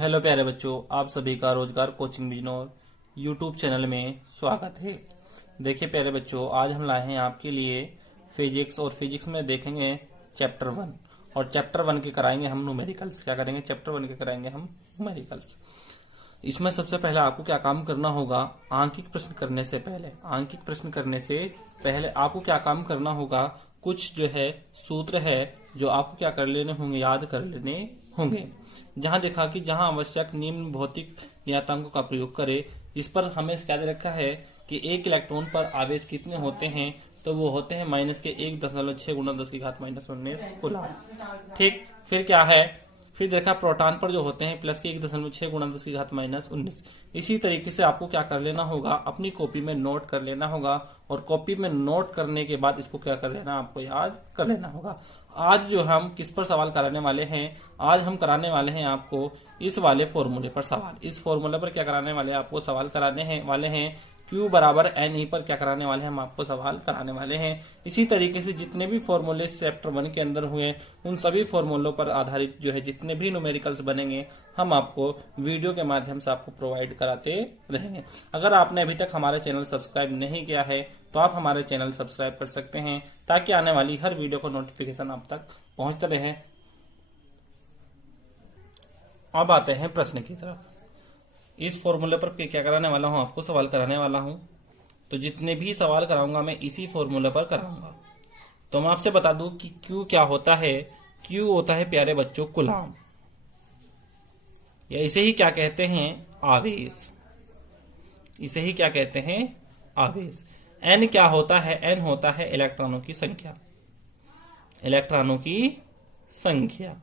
Hello प्यारे बच्चों, आप सभी का रोजगार कोचिंग बिजनौर यूट्यूब चैनल में स्वागत है। देखिए प्यारे बच्चों, आज हम लाए हैं आपके लिए फिजिक्स और फिजिक्स में देखेंगे चैप्टर 1 और चैप्टर 1 के कराएंगे हम न्यूमेरिकल्स। क्या करेंगे? चैप्टर 1 के कराएंगे हम न्यूमेरिकल्स। इसमें सबसे पहले आपको क्या काम करना होगा? आंकिक प्रश्न करने से पहले आपको क्या काम करना होगा? कुछ जो है सूत्र है जो आपको क्या कर लेने होंगे, याद कर लेने होंगे। जहां देखा कि जहां आवश्यक निम्न भौतिक नियतांकों का प्रयोग करे, जिस पर हमें क्या दे रखा है कि एक इलेक्ट्रॉन पर आवेश कितने होते हैं, तो वो होते हैं -1.6 गुणा 10 की घात -19 कूलम। ठीक, फिर क्या है? फिर देखा प्रोटॉन पर जो होते हैं +1.6 गुणा 10 की घात -19। इसी तरीके से आपको क्या कर लेना होगा? अपनी कॉपी में नोट कर लेना होगा और कॉपी में नोट करने के बाद इसको क्या कर लेना, आपको याद कर लेना होगा। आज जो हम किस पर सवाल कराने वाले हैं? आज हम कराने वाले हैं आपको इस वाले फॉर्मूले पर सवाल। इस फॉर्मूले पर क्या कराने वाले हैं? आपको सवाल कराने वाले हैं Q बराबर NE पर क्या कराने वाले हैं? हम आपको सवाल कराने वाले हैं। इसी तरीके से जितने भी फॉर्मूले चैप्टर 1 के अंदर हुए, उन सभी फॉर्मूलों पर आधारित जो है जितने भी न्यूमेरिकल्स बनेंगे, हम आपको वीडियो के माध्यम से आपको प्रोवाइड कराते रहेंगे। अगर आपने अभी तक हमारे चैनल सब्सक्राइब नहीं किया है तो आप हमारे चैनल सब्सक्राइब कर सकते हैं, ताकि आने वाली हर वीडियो का नोटिफिकेशन आप तक पहुंचते रहे। अब आते हैं प्रश्न की तरफ। इस फॉर्मूले पर क्या कराने वाला हूं? आपको सवाल कराने वाला हूं। तो जितने भी सवाल कराऊंगा मैं इसी फॉर्मूले पर कराऊंगा। तो मैं आपसे बता दूं कि Q क्या होता है। Q होता है प्यारे बच्चों कूलम, या इसे ही क्या कहते हैं? आवेश। इसे ही क्या कहते हैं? आवेश। N क्या होता है? N होता है इलेक्ट्रॉनों की संख्या। इलेक्ट्रॉनों की संख्या।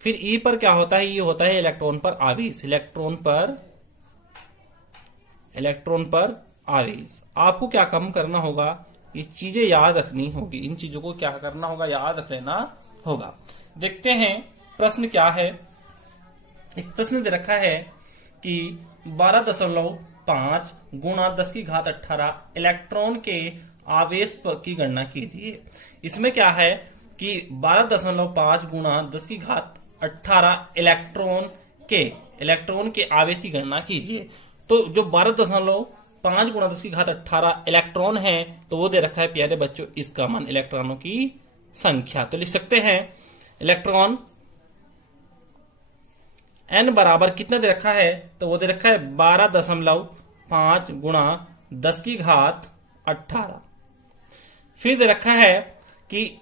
फिर E पर क्या होता है? ये होता है इलेक्ट्रॉन पर आवेश। इलेक्ट्रॉन पर आवेश। आपको क्या कम करना होगा? ये चीजें याद रखनी होगी। इन चीजों को क्या करना होगा? याद रख लेना होगा। देखते हैं प्रश्न क्या है। एक प्रश्न दे रखा है कि 12.5 गुणा 10 की घात 18 इलेक्ट्रॉन के आवेश की गणना कीजिए। इसमें क्या है कि 12.5 गुणा 10 की घात 18 इलेक्ट्रॉन के आवेश की गणना कीजिए। तो जो 12.5 गुणा 10 की घात 18 इलेक्ट्रॉन है, तो वो दे रखा है प्यारे बच्चों इसका मान, इलेक्ट्रॉनों की संख्या। तो लिख सकते हैं इलेक्ट्रॉन n बराबर कितना दे रखा है? तो वो दे रखा है 12.5 गुणा 10 की घात 18। फिर दे रखा है कि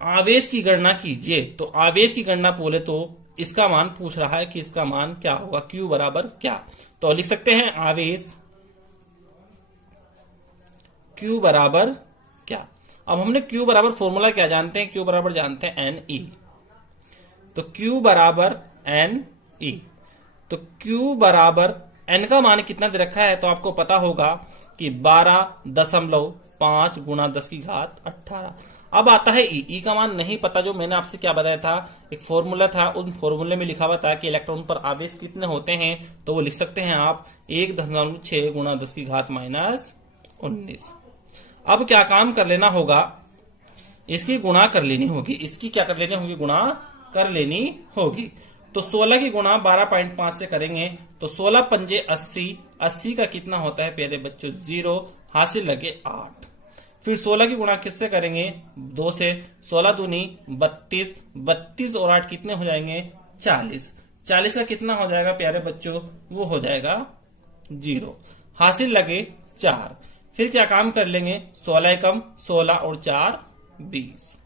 आवेश की गणना कीजिए। तो आवेश की गणना बोले तो इसका मान पूछ रहा है कि इसका मान क्या होगा, Q बराबर क्या। तो लिख सकते हैं आवेश Q बराबर क्या। अब हमने Q बराबर फॉर्मूला क्या जानते हैं? Q बराबर जानते हैं NE। तो Q बराबर NE। तो Q बराबर N का मान कितना दे रखा है? तो आपको पता होगा कि 12.5 गुणा 10 की घात 18। अब आता है E का मान नहीं पता, जो मैंने आपसे क्या बताया था, एक फॉर्मूला था, उन फॉर्मूले में लिखा हुआ था कि इलेक्ट्रॉन पर आवेश कितने होते हैं। तो वो लिख सकते हैं आप 1.6 गुणा 10 की घात -19। अब क्या काम कर लेना होगा? इसकी गुणा कर लेनी होगी। इसकी क्या कर लेनी होगी? गुणा कर लेनी होगी। तो 16 की गुणा 12.5 से करेंगे तो 16 पंजे 80। 80 का कितना होता है प्यारे बच्चों? 0। हासिल लगे 8। फिर 16 की गुणा किससे करेंगे? 2 से। 16 दूनी 32। 32 और 8 कितने हो जाएंगे? 40। 40 का कितना हो जाएगा प्यारे बच्चों? वो हो जाएगा 0। हासिल लगे 4। फिर क्या काम कर लेंगे? 16 कम 16 और 4 20।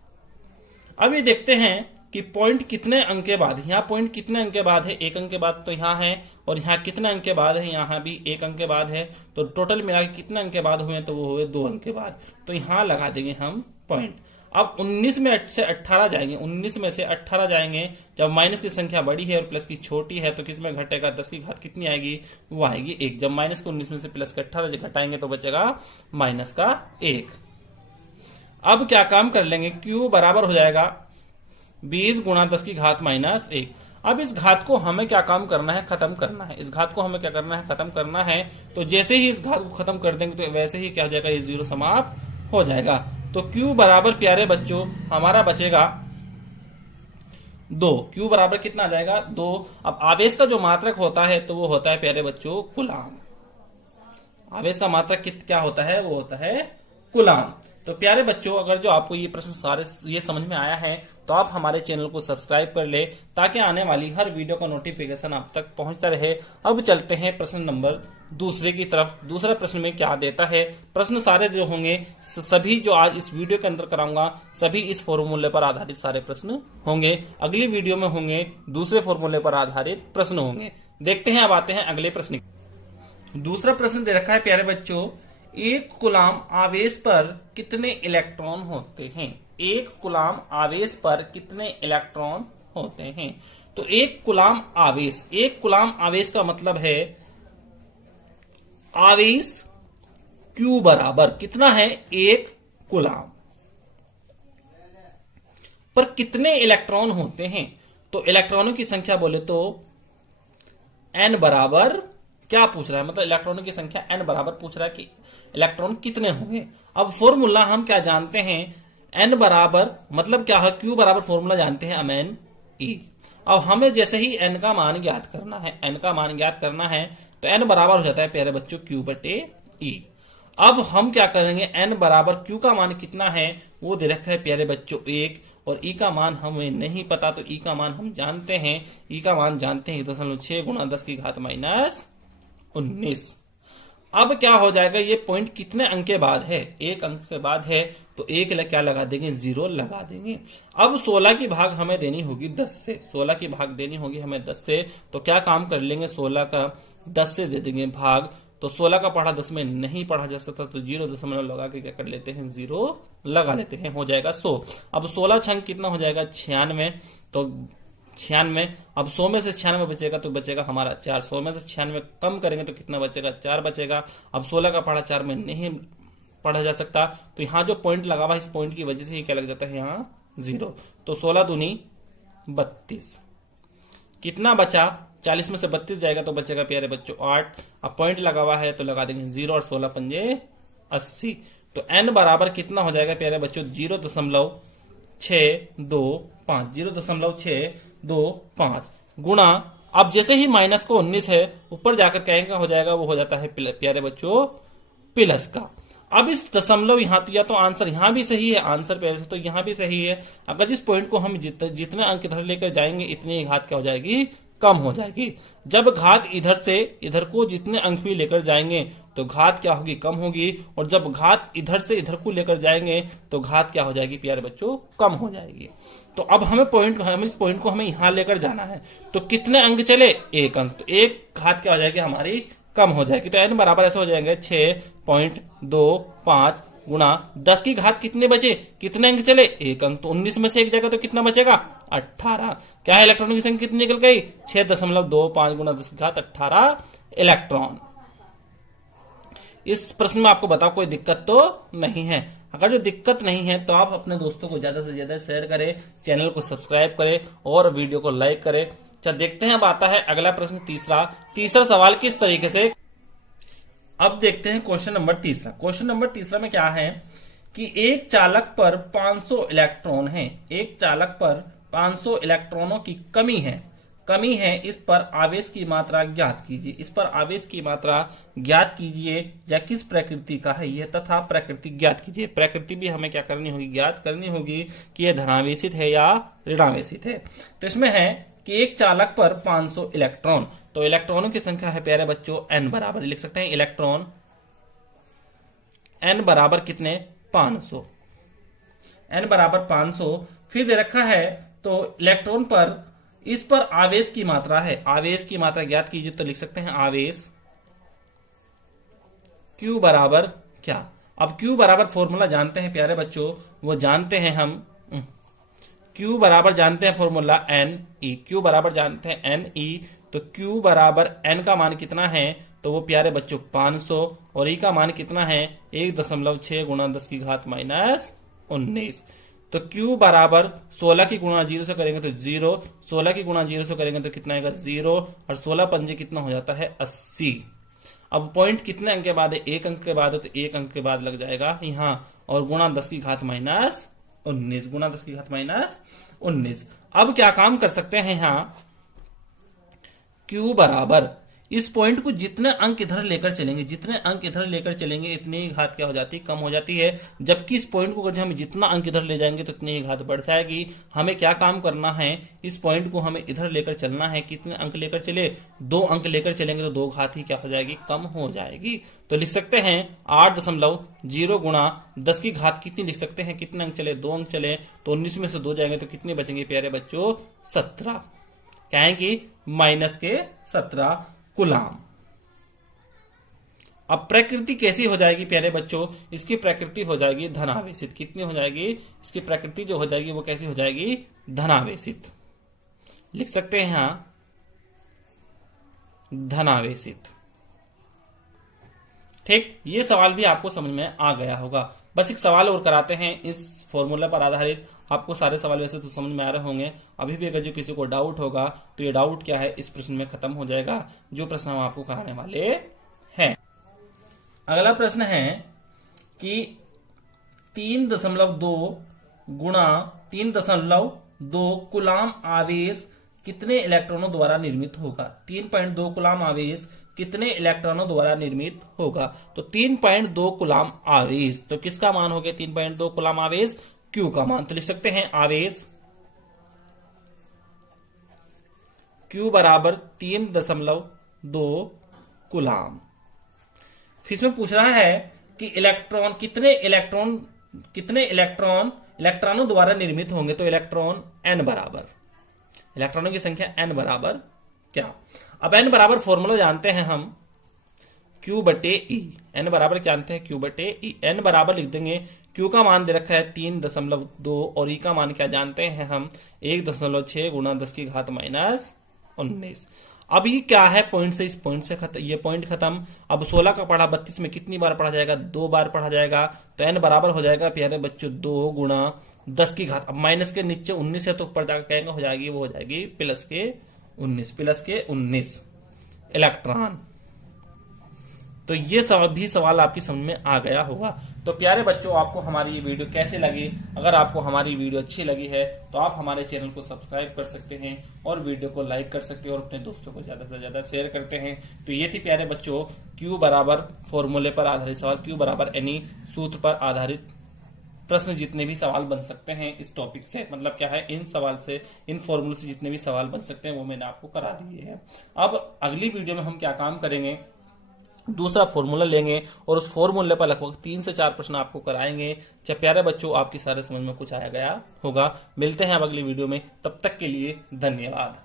अब ये देखते हैं कि पॉइंट कितने अंक के बाद, यहाँ पॉइंट कितने अंक के बाद है? 1 अंक के बाद तो यहाँ है, और यहाँ कितने अंक के बाद है? यहाँ भी 1 अंक के बाद है। तो टोटल मिला के कितने अंक के बाद हुए? तो वो हुए 2 अंक के बाद। तो यहाँ लगा देंगे हम पॉइंट। अब 19 में से 18 जाएंगे। 19 में से 18 जाएंगे। जब माइनस की संख्या बड़ी है और प्लस की छोटी है तो किसमें घटेगा? 10 की घात कितनी आएगी? वो आएगी 1। जब माइनस को 19 में से प्लस का 18 घटाएंगे तो बचेगा -1। अब क्या काम कर लेंगे? Q बराबर हो जाएगा 20 गुणा 10 की घात -1। अब इस घात को हमें क्या काम करना है? खत्म करना है। इस घात को हमें क्या करना है? खत्म करना है। तो जैसे ही इस घात को खत्म कर देंगे तो वैसे ही क्या हो जाएगा? ये 0 समाप्त हो जाएगा। तो Q बराबर प्यारे बच्चों हमारा बचेगा 2। Q बराबर कितना आ जाएगा 2। अब आवेश का जो मात्रक होता है तो वो होता है प्यारे बच्चों कूलाम। आवेश का मात्रक क्या होता है, वो होता है कूलाम। तो प्यारे बच्चों, अगर जो आपको ये प्रश्न सारे ये समझ में आया है तो आप हमारे चैनल को सब्सक्राइब कर ले ताकि आने वाली हर वीडियो का नोटिफिकेशन आप तक पहुंचता रहे। अब चलते हैं प्रश्न नंबर दूसरे की तरफ। दूसरा प्रश्न में क्या देता है, प्रश्न सारे जो होंगे सभी जो आज इस वीडियो के अंदर कराऊंगा सभी इस फॉर्मूले पर आधारित सारे प्रश्न होंगे। अगली वीडियो में होंगे दूसरे फॉर्मूले पर आधारित प्रश्न होंगे। देखते हैं, अब आते हैं अगले प्रश्न। दूसरा प्रश्न दे रखा है प्यारे बच्चों, एक कूलाम आवेश पर कितने इलेक्ट्रॉन होते हैं। एक कूलाम आवेश पर कितने इलेक्ट्रॉन होते हैं। तो एक कूलाम आवेश का मतलब है आवेश Q बराबर कितना है, एक कूलाम पर कितने इलेक्ट्रॉन होते हैं। तो इलेक्ट्रॉनों की संख्या बोले तो N बराबर क्या पूछ रहा है, मतलब इलेक्ट्रॉनों की संख्या N बराबर पूछ रहा है कि इलेक्ट्रॉन कितने होंगे। अब फॉर्मूला हम क्या जानते हैं, N बराबर मतलब क्या है, Q बराबर फॉर्मूला जानते हैं अमेन E। अब हमें जैसे ही N का मान ज्ञात करना है, N का मान ज्ञात करना है तो N बराबर हो जाता है प्यारे बच्चों Q बटे E। अब हम क्या करेंगे, N बराबर Q का मान कितना है वो दे रखा है प्यारे बच्चों 1, और E का मान हमें नहीं पता तो E का मान हम जानते हैं। E का मान जानते हैं 1.6 गुणा 10 की घात माइनस 19। अब क्या हो जाएगा, ये पॉइंट कितने अंक के बाद है, एक अंक के बाद है तो एक क्या लगा देंगे, 0 लगा देंगे। अब 16 की भाग हमें देनी होगी 10 से, 16 की भाग देनी होगी हमें 10 से। तो क्या काम कर लेंगे, 16 का 10 से दे देंगे भाग। तो 16 का पढ़ा 10 में नहीं पढ़ा जा सकता तो 0 लगा के क्या कर लेते हैं, 0 लगा लेते हैं, हो जाएगा 100। अब 16 छंग कितना हो जाएगा 96, तो 96। अब 100 में से 96 बचेगा तो बचेगा हमारा 4। 100 में से 96 कम करेंगे तो कितना बचेगा, 4 बचेगा। अब 16 का पढ़ा 4 में नहीं पढ़ा जा सकता तो यहाँ जो पॉइंट लगा हुआ इस पॉइंट की वजह से ही क्या लग जाता है यहाँ 0। तो 16 दूनी 32, कितना बचा, 40 में से 32 जाएगा तो बचेगा प्यारे बच्चों 8। अब पॉइंट लगा हुआ है तो लगा देंगे 0 और 16 पंजे 80। तो N बराबर कितना हो जाएगा प्यारे बच्चों 0.625, 0.625 गुणा। अब जैसे ही माइनस को 19 है ऊपर जाकर कहेंगे हो जाएगा, वो हो जाता है प्यारे बच्चों प्लस का। अब इस दशमलव यहाँ तो या तो आंसर यहाँ भी सही है, आंसर पहले से तो यहाँ भी सही है। अगर जिस पॉइंट को हम जितने अंक इधर लेकर जाएंगे इतनी घात क्या हो जाएगी, कम हो जाएगी। जब घात इधर से इधर को जितने अंक भी लेकर जाएंगे तो घात क्या होगी, कम होगी। और जब घात इधर से इधर को लेकर जाएंगे तो घात क्या हो जाएगी प्यारे बच्चों, कम हो जाएगी। तो अब हमें इस पॉइंट को हमें यहां लेकर जाना है तो कितने अंक चले, एक अंक। तो एक घात क्या हो जाएगी हमारी, कम हो जाएगी। तो n बराबर ऐसे हो जाएंगे 6.25 गुणा 10 की घात कितने बचे, कितने अंक चले, एक अंक। तो 19 में से एक जाएगा तो कितना बचेगा, 18। क्या है, इलेक्ट्रॉनों की संख्या कितनी निकल गई, 6.25 गुणा 10 की घात 18 इलेक्ट्रॉन। इस प्रश्न में आपको बताओ कोई दिक्कत तो नहीं है। अगर जो दिक्कत नहीं है तो आप अपने दोस्तों को ज्यादा से ज्यादा शेयर करें, चैनल को सब्सक्राइब करें और वीडियो को लाइक करें। चल देखते हैं, अब आता है अगला प्रश्न तीसरा सवाल किस तरीके से। अब देखते हैं क्वेश्चन नंबर तीसरा। क्वेश्चन नंबर तीसरा में क्या है कि एक चालक पर 500 इलेक्ट्रॉन है, एक चालक पर 500 इलेक्ट्रॉनों की कमी है, इस पर आवेश की मात्रा ज्ञात कीजिए। इस पर आवेश की मात्रा ज्ञात कीजिए या किस प्रकृति का है यह, तथा प्रकृति ज्ञात कीजिए। प्रकृति भी हमें क्या करनी होगी, ज्ञात करनी होगी कि यह धनावेशित है या ऋणावेशित है। तो इसमें है कि एक चालक पर 500 इलेक्ट्रॉन, तो इलेक्ट्रॉनों की संख्या है प्यारे बच्चों n बराबर, लिख सकते हैं इलेक्ट्रॉन n बराबर कितने, 500, n बराबर 500। फिर दे रखा है तो इलेक्ट्रॉन पर इस पर आवेश की मात्रा है, आवेश की मात्रा ज्ञात कीजिए। तो लिख सकते हैं आवेश Q बराबर क्या। अब Q बराबर फॉर्मूला जानते हैं प्यारे बच्चों, वो जानते हैं हम Q बराबर जानते हैं फॉर्मूला NE, Q बराबर जानते हैं NE। तो Q बराबर N का मान कितना है, तो वो प्यारे बच्चों 500 और E का मान कितना है 1.6 गुणा 10 की घात माइनस 19। तो Q बराबर 16 की गुणा 0 से करेंगे तो 0, 16 की गुणा 0 से करेंगे तो कितना आएगा 0 और 16 पंजे कितना हो जाता है 80। अब पॉइंट कितने अंक के बाद है, एक अंक के बाद है तो एक अंक के बाद लग जाएगा यहाँ और गुणा 10 की घात माइनस 19, गुणा 10 की घात माइनस 19। अब क्या काम कर सकते हैं यहां, Q बराबर इस पॉइंट को जितने अंक इधर लेकर चलेंगे, जितने अंक इधर लेकर चलेंगे इतनी ही घात क्या हो जाती है, कम हो जाती है। जबकि इस पॉइंट को अगर हम जितना अंक इधर ले जाएंगे तो इतनी ही घात बढ़ जाएगी। हमें क्या काम करना है, इस पॉइंट को हमें इधर लेकर चलना है। कितने अंक लेकर चले, 2 अंक लेकर चलेंगे तो 2 घात ही क्या हो जाएगी, कम हो जाएगी। तो लिख सकते हैं 8.0 गुणा 10 की घात कितनी लिख सकते हैं, कितने अंक चले, 2 अंक चले तो 19 में से 2 जाएंगे तो कितने बचेंगे प्यारे बच्चों, 17। क्या है कि -17 कूलाम। अब प्रकृति कैसी हो जाएगी प्यारे बच्चों, इसकी प्रकृति हो जाएगी धनावेशित। कितनी हो जाएगी, इसकी प्रकृति जो हो जाएगी वो कैसी हो जाएगी, धनावेशित। लिख सकते हैं यहां धनावेशित। ठीक, ये सवाल भी आपको समझ में आ गया होगा। बस एक सवाल और कराते हैं इस फॉर्मूला पर आधारित। आपको सारे सवाल वैसे तो समझ में आ रहे होंगे, अभी भी अगर जो किसी को डाउट होगा तो ये डाउट क्या है इस प्रश्न में खत्म हो जाएगा, जो प्रश्न हम आपको कराने वाले हैं। अगला प्रश्न है कि 3.2 गुणा 3.2 कूलाम आवेश कितने इलेक्ट्रॉनों द्वारा निर्मित होगा। 3.2 कूलाम आवेश कितने इलेक्ट्रॉनों द्वारा निर्मित होगा। तो 3.2 कूलाम आवेश, तो किसका मान हो गया 3.2 कूलाम आवेश, Q का मान। तो लिख सकते हैं आवेश Q बराबर 3.2 कूलाम। फिर इसमें पूछ रहा है कि इलेक्ट्रॉन कितने इलेक्ट्रॉनों द्वारा निर्मित होंगे। तो इलेक्ट्रॉन n बराबर, इलेक्ट्रॉनों की संख्या n बराबर क्या। अब n बराबर फॉर्मूला जानते हैं हम, Q बटे E। n बराबर जानते हैं Q बटे E। n बराबर लिख देंगे, Q का मान दे रखा है 3.2 और E का मान क्या जानते हैं हम, 1.6 गुणा 10 की घात -19। अब ये क्या है, पॉइंट से इस पॉइंट से खत्म, ये पॉइंट खत्म। अब 16 का पढ़ा 32 में कितनी बार पढ़ा जाएगा, 2 बार पढ़ा जाएगा। तो n बराबर हो जाएगा प्यारे बच्चों 2 गुणा 10 की घात, अब माइनस के नीचे 19 है तो ऊपर जाकर कहेंगे हो जाएगी, वो हो जाएगी प्लस के 19 इलेक्ट्रॉन। तो ये भी सवाल आपकी समझ में आ गया होगा। तो प्यारे बच्चों, आपको हमारी ये वीडियो कैसे लगी, अगर आपको हमारी वीडियो अच्छी लगी है तो आप हमारे चैनल को सब्सक्राइब कर सकते हैं और वीडियो को लाइक कर सकते हैं और अपने दोस्तों को ज्यादा से ज्यादा शेयर करते हैं। तो ये थी प्यारे बच्चों Q बराबर फॉर्मूले पर आधारित सवाल, Q बराबर एनी सूत्र पर आधारित प्रश्न। जितने भी सवाल बन सकते हैं इस टॉपिक से, मतलब क्या है, इन सवाल से, इन फॉर्मूले से जितने भी सवाल बन सकते हैं वो मैंने आपको करा दिए हैं। अब अगली वीडियो में हम क्या काम करेंगे, दूसरा फॉर्मूला लेंगे और उस फॉर्मूले पर लगभग 3 से 4 प्रश्न आपको कराएंगे। चाहे प्यारे बच्चों आपकी सारे समझ में कुछ आया गया होगा। मिलते हैं अब अगली वीडियो में, तब तक के लिए धन्यवाद।